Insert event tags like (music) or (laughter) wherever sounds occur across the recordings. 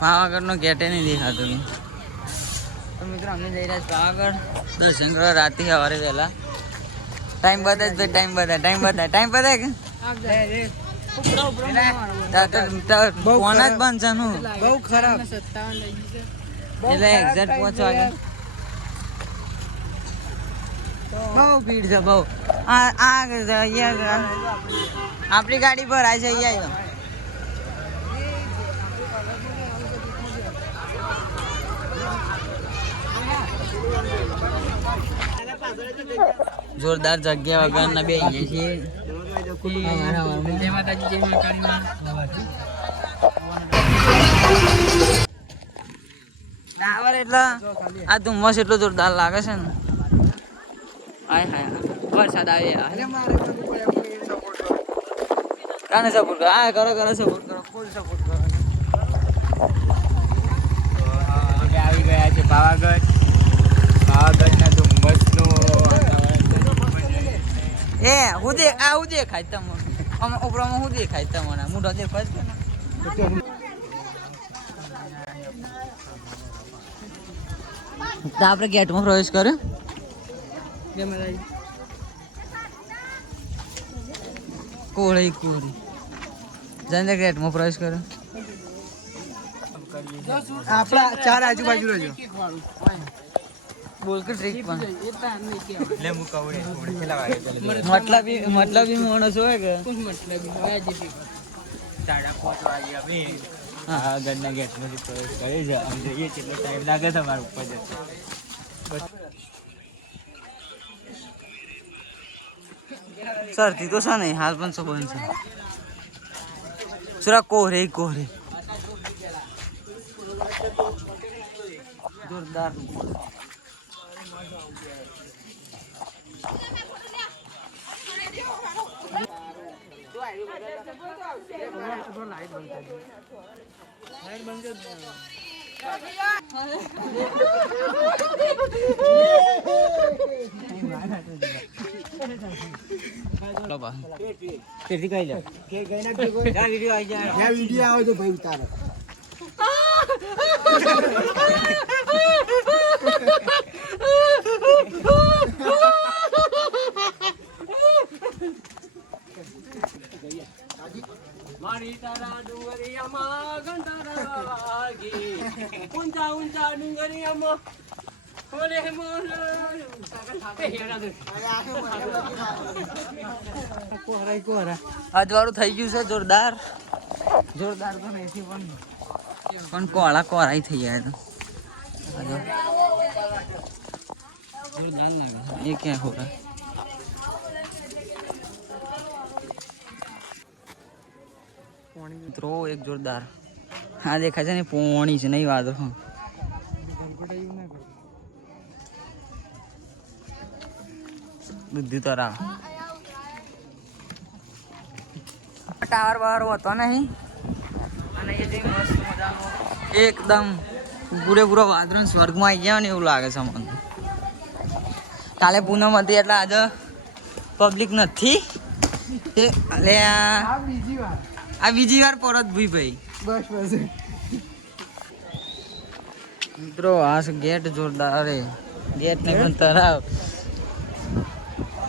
પાવાગઢનો ગેટે નહીં દેખાતો તો મિત્રો અમે જઈ રહ્યા પાવાગઢ. દર્શન કરવા રાતે સવારે વહેલા. ટાઈમ બધા જ ટાઈમ બધા ટાઈમ બધા ટાઈમ બધા કે? ફોન જ બંધ છે નું બહુ ખરાબ. એટલે એક્ઝેક્ટ પાંચ બહુ ભીડ છે બહુ. આ આ આપણી ગાડી પર છે અહીંયા જોરદાર જગ્યા વગરના બે છીએ જય માતાજી જય મા કાળીમાં આ ધુમ્મસ એટલો જોરદાર લાગે છે ને. હાય હાય વરસાદ આવી કાને સપોર્ટ કરો? હા કરો કરો સપોર્ટ કરો. ફૂલ સપોર્ટ કરો અમે આવી ગયા છે પાવાગઢ. પાવાગઢના હું દે આ હું દેખાય તમને. અમે ઉપરામાં હું દેખાય તમને. મોઢો દેખાય છે ને? તો આપણે ગેટમાં પ્રવેશ કર્યો. જય માતાજી કોળી કોળી જઈને ગેટમાં પ્રવેશ કર્યો. આપણા ચાર આજુબાજુ રહેજો. બોલ ટ્રીક પણ. એટલે હું કહું રે કેટલા વાગે ચાલે મતલબી મતલબી માણસ હોય કે? સાડા પાંચ વાગે અમે હા પ્રવેશ જઈએ છીએ ટાઈમ લાગે છે ઉપર જશે. શરતી તો છે નહીં હાલ પણ સંબંધ છે. સુરા કોહરે કોહરે. જોરદાર. લો બા કેટલી કઈ લે ત્યાં વીડિયો આવે તો ભાઈ ઉતારો (laughs) મારી તારા ડુંગરિયામાં ગંધારા વાગી ઊંચા ઊંચા ડુંગરિયામાં ઓલે મોર કોહરાઈ કોહરા અજવાળું થઈ ગયું છે, જોરદાર. જોરદાર તો નથી, પણ પણ કોળા કોળાઈ થઈ ગયા તો એ ક્યાં મિત્રો, એક જોરદાર. હા દેખાય છે ને, પોણી છે, નહીં વાંધો બુદ્ધિ ટાવર બાવર હોતો નહીં. અને એ જે મસ્ત મજાનો એકદમ પૂરેપૂરો સ્વર્ગમાં આવી ગયા ને એવું લાગે છે મને. કાલે પૂનમ હતી એટલે આજે પબ્લિક નથી. એટલે આ આ બીજી વાર. આ બીજી વાર પરત ભૂઈ ભાઈ. બસ બસ. મિત્રો આ ગેટ જોરદાર અરે ગેટ ને પણ તરાવ.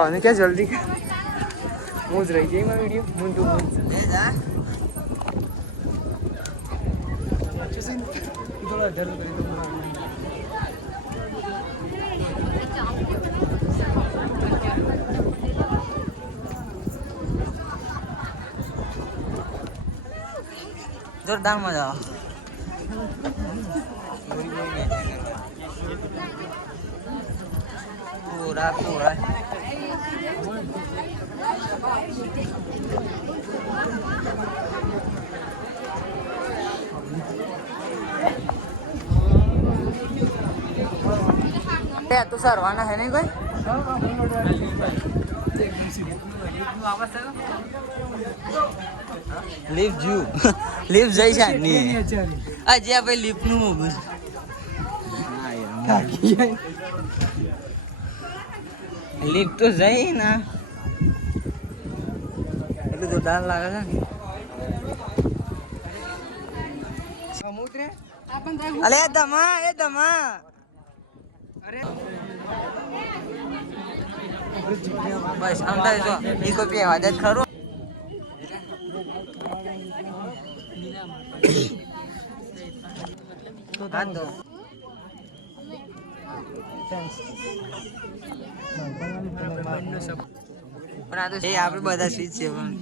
અને ક્યાં જલ્દી? હું જ રહી જઈ મારો વીડિયો હું તું હું લે જા. કરી દઉં જોરદાર મજા પૂરા પૂરા એ તો સરવાના હે નહીં કોઈ? લિફ્ટ જુ લિફ્ટ જઈ છે ની આ જે આપણે લિફ્ટનું લિફ્ટ તો જઈ ના. એટલું જોરદાર લાગે છે ને. સમુદ્ર? અલે દમા એ દમા. બસ આમ થાય જો ઈ કોઈ જ ખરું. હા તો પણ આ તો એ આપણે બધા સ્વીચ છે પણ.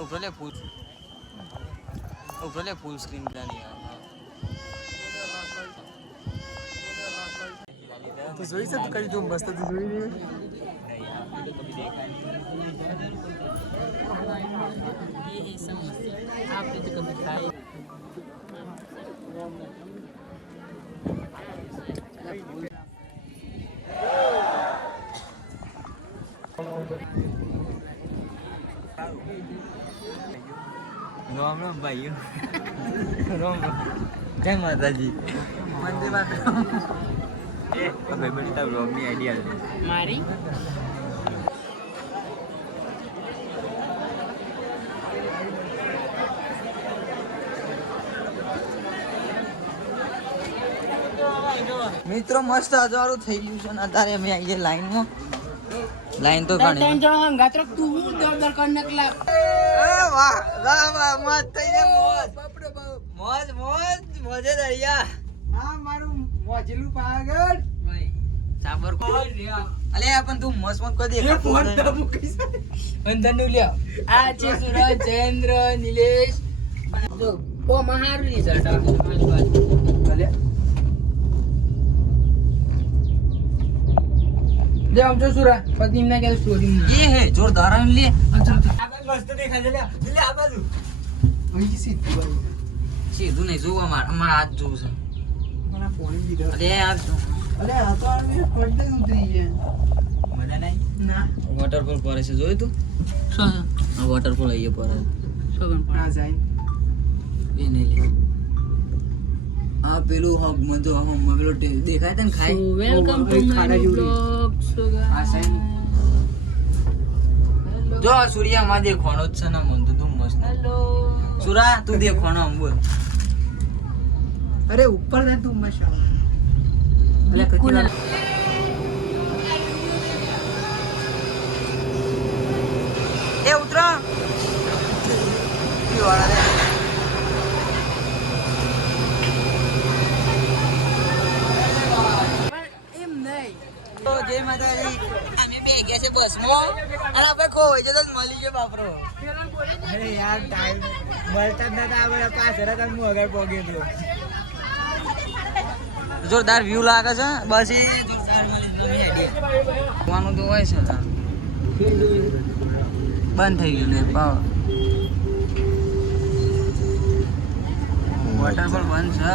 ઉપર લે ફૂલ ઉપર લે ફૂલ સ્ક્રીન પ્લાન તો જોઈ છે તું કરી તું મસ્ત તું જોઈ નહીં રામ રામ ભાઈઓ રામ રામ જય માતાજી મંદિરમાં એ ભાઈ બની તાર રોમની આઈડિયા મારી મિત્રો મસ્ત અજવાળું થઈ ગયું છે ને અત્યારે અમે આવીએ લાઈનમાં. લાઈન તો ત્રણ ઘણી જણો હંગાત રાખ, તું હું દર દર કર નકલા વાહ વાહ વાહ મસ્ત થઈ જાય મોજ. મોજ મોજ મોજે દરિયા. હા મારું મોજેલું પાગળ સાબર અલે પણ તું મસ્ત મસ્ત કરી દેખાતું અંદરનું લ્યો. આ છે સુરજ જયેન્દ્ર નિલેશ. જો કો મહારું રિઝલ્ટ તમારી પાસે. જો આમ જો સુરા પત્ની ના કે સ્ટોરી ના ये है जोरदार है ले સીધું નહીં જોવું અમારે અમારે હાથ જોવું છે અરે આ જો. વોટરફોલ પડે છે જોયું તું આ વોટરફોલ અહીંયા પડે એ નહીં લે આ પેલું હગ મજો હમ પેલો દેખાય તને ખાય? Welcome to my blog so આ સાઈડ જો સૂર્યા માં દેખવાનો જ છે ને મન તો તું મસ્ત હેલો સુરા તું દેખવાનો આમ બોલ. અરે ઉપર ને તું મશા બિલકુલ એ ઉતરા. વાળા રે. એમ નહીં તો જય માતાજી અમે બે ગયા છે બસમાં. અને આપણે ખોવાઈ જતો મળી ગયો બાપરો. અરે યાર ટાઈમ મળતા જ નતા આપણે પાછળ હતા હું આગળ પહોંચી ગયો. જોરદાર વ્યૂ લાગે છે. બસ એ જોરદાર મળી. હેડી. જોવાનું તો હોય છે. બંધ થઈ ગયું ને પાવ. વોટરફોલ બંધ છે.